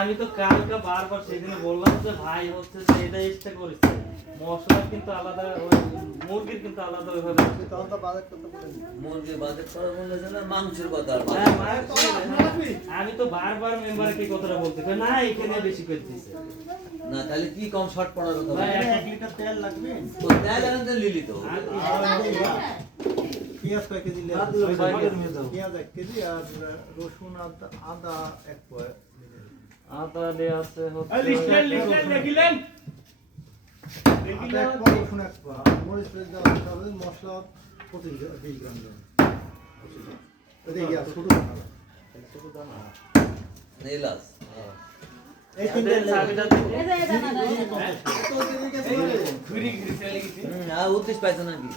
আমি তো কালকে বারবার সেদিনে বললাম যে ভাই হচ্ছে যে এটা ইচ্ছা করেছে মশলা কিন্তু আলাদা মুরগির কিন্তু আলাদা ওইভাবে মুরগির বাজেট করা বললে যে না মাংসের কথা আমি তো বারবার মেম্বারকে কথাটা বলতে না এখানে বেশি করে দিছে না তাহলে কি কম শর্ট পড়ার কথা ভাই 1 লিটার তেল লাগবে তো তেল আনতে লিলি তো পেঁয়াজ কয় কেজি পেঁয়াজ 1 কেজি আর রসুন আদা 1 পোয়া আদা দিয়ে আছে হচ্ছে লিখলেন দেখিলেন রসুন 1 পোয়া মরিচ পেঁয়াজ দেওয়া হবে মশলা 20 গ্রাম দেবেন ওই যে ছোট দানা নেলাস এই তিনটে চাবিটা আর 29 পয়সা নাকি